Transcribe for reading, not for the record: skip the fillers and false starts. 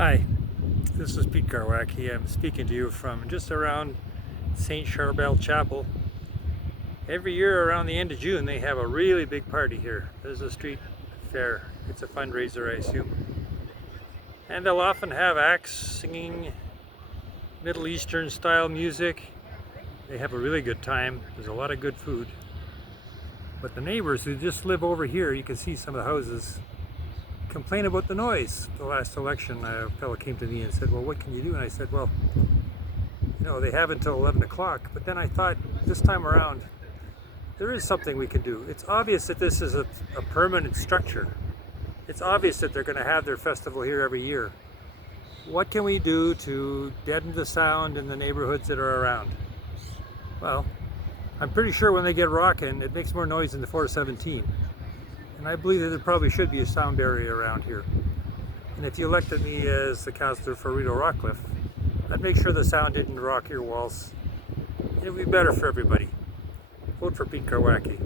Hi, this is Pete Garwacki. I'm speaking to you from just around St. Charbel Chapel. Every year around the end of June they have a really big party here. There's a street fair. It's a fundraiser, I assume. And they'll often have acts singing Middle Eastern style music. They have a really good time. There's a lot of good food. But the neighbors who just live over here, you can see some of the houses, complain about the noise. The last election, a fellow came to me and said, well, what can you do? And I said, well, they have until 11 o'clock. But then I thought, this time around, there is something we can do. It's obvious that this is a permanent structure. It's obvious that they're going to have their festival here every year. What can we do to deaden the sound in the neighborhoods that are around? Well, I'm pretty sure when they get rocking, it makes more noise than the 417. And I believe that there probably should be a sound barrier around here. And if you elected me as the councillor for Rideau Rockcliffe, I'd make sure the sound didn't rock your walls. It would be better for everybody. Vote for Pete Garwacki.